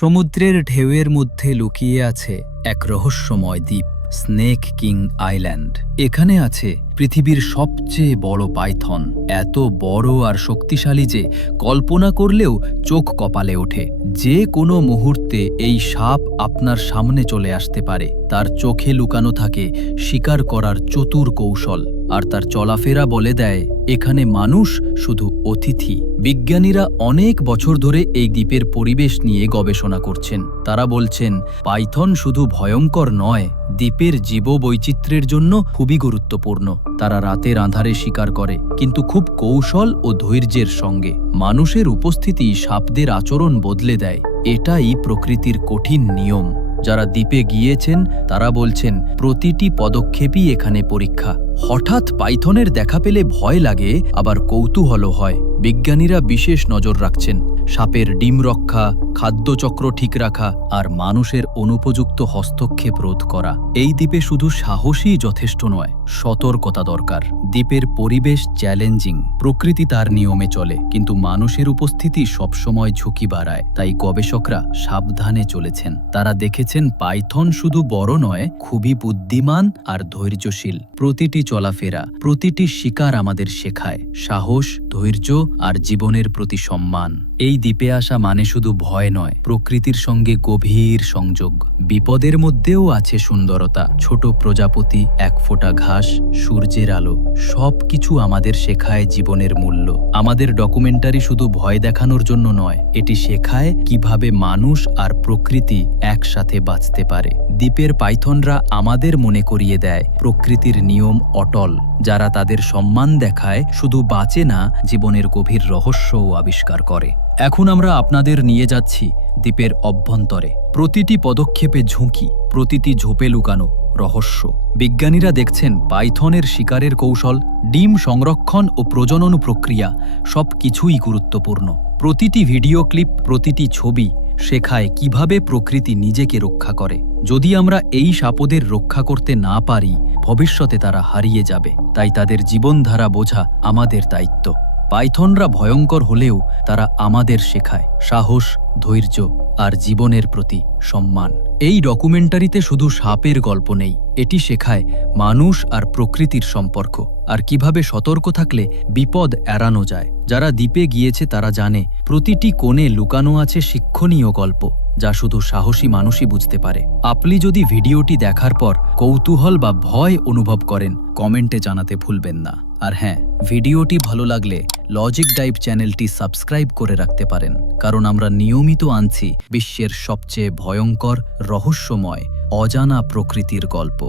সমুদ্রের ঢেউয়ের মধ্যে লুকিয়ে আছে এক রহস্যময় দ্বীপ, স্নেক কিং আইল্যান্ড। এখানে আছে পৃথিবীর সবচেয়ে বড় পাইথন, এত বড় আর শক্তিশালী যে কল্পনা করলেও চোখ কপালে ওঠে। যে কোনো মুহূর্তে এই সাপ আপনার সামনে চলে আসতে পারে। তার চোখে লুকানো থাকে শিকার করার চতুর কৌশল, আর তার চলাফেরা বলে দেয় এখানে মানুষ শুধু অতিথি। বিজ্ঞানীরা অনেক বছর ধরে এই দ্বীপের পরিবেশ নিয়ে গবেষণা করছেন। তারা বলছেন পাইথন শুধু ভয়ঙ্কর নয়, দ্বীপের জীববৈচিত্র্যের জন্য খুবই গুরুত্বপূর্ণ। তারা রাতের আঁধারে শিকার করে, কিন্তু খুব কৌশল ও ধৈর্যের সঙ্গে। মানুষের উপস্থিতি সাপদের আচরণ বদলে দেয়। এটাই প্রকৃতির কঠিন নিয়ম। যারা দ্বীপে গিয়েছেন তারা বলছেন প্রতিটি পদক্ষেপই এখানে পরীক্ষা। হঠাৎ পাইথনের দেখা পেলে ভয় লাগে, আবার কৌতূহলও হয়। বিজ্ঞানীরা বিশেষ নজর রাখছেন সাপের ডিম রক্ষা, খাদ্যচক্র ঠিক রাখা আর মানুষের অনুপযুক্ত হস্তক্ষেপ রোধ করা। এই দ্বীপে শুধু সাহসই যথেষ্ট নয়, সতর্কতা দরকার। দ্বীপের পরিবেশ চ্যালেঞ্জিং, প্রকৃতি তার নিয়মে চলে, কিন্তু মানুষের উপস্থিতি সবসময় ঝুঁকি বাড়ায়। তাই গবেষকরা সাবধানে চলেছেন। তারা দেখেছেন পাইথন শুধু বড় নয়, খুবই বুদ্ধিমান আর ধৈর্যশীল। প্রতিটি চলাফেরা, প্রতিটি শিকার আমাদের শেখায় সাহস, ধৈর্য আর জীবনের প্রতি সম্মান। এই দ্বীপে আসা মানে শুধু ভয় নয়, প্রকৃতির সঙ্গে গভীর সংযোগ। বিপদের মধ্যেও আছে সুন্দরতা। ছোট প্রজাপতি, এক ফোঁটা ঘাস, সূর্যের আলো, সবকিছু আমাদের শেখায় জীবনের মূল্য। আমাদের ডকুমেন্টারি শুধু ভয় দেখানোর জন্য নয়, এটি শেখায় কিভাবে মানুষ আর প্রকৃতি একসাথে বাঁচতে পারে। দ্বীপের পাইথনরা আমাদের মনে করিয়ে দেয় প্রকৃতির নিয়ম অটল। যারা তাদের সম্মান দেখায় শুধু বাঁচে না, জীবনের গভীর রহস্যও আবিষ্কার করে। এখন আমরা আপনাদের নিয়ে যাচ্ছি দ্বীপের অভ্যন্তরে। প্রতিটি পদক্ষেপে ঝুঁকি, প্রতিটি ঝোপে লুকানো রহস্য। বিজ্ঞানীরা দেখছেন পাইথনের শিকারের কৌশল, ডিম সংরক্ষণ ও প্রজনন প্রক্রিয়া সবকিছুই গুরুত্বপূর্ণ। প্রতিটি ভিডিও ক্লিপ, প্রতিটি ছবি শেখায় কিভাবে প্রকৃতি নিজেকে রক্ষা করে। যদি আমরা এই সাপদের রক্ষা করতে না পারি, ভবিষ্যতে তারা হারিয়ে যাবে। তাই তাদের জীবনধারা বোঝা আমাদের দায়িত্ব। পাইথনরা ভয়ঙ্কর হলেও তারা আমাদের শেখায় সাহস, ধৈর্য আর জীবনের প্রতি সম্মান। এই ডকুমেন্টারিতে শুধু সাপের গল্প নেই, এটি শেখায় মানুষ আর প্রকৃতির সম্পর্ক, আর কিভাবে সতর্ক থাকলে বিপদ এড়ানো যায়। যারা দ্বীপে গিয়েছে তারা জানে প্রতিটি কোণে লুকানো আছে শিক্ষণীয় গল্প, যা শুধু সাহসী মানুষই বুঝতে পারে। আপনি যদি ভিডিওটি দেখার পর কৌতূহল বা ভয় অনুভব করেন, কমেন্টে জানাতে ভুলবেন না। আর হ্যাঁ, ভিডিওটি ভালো লাগলে লজিক ডাইভ চ্যানেলটি সাবস্ক্রাইব করে রাখতে পারেন, কারণ আমরা নিয়মিত আনছি বিশ্বের সবচেয়ে ভয়ঙ্কর, রহস্যময়, অজানা প্রকৃতির গল্প।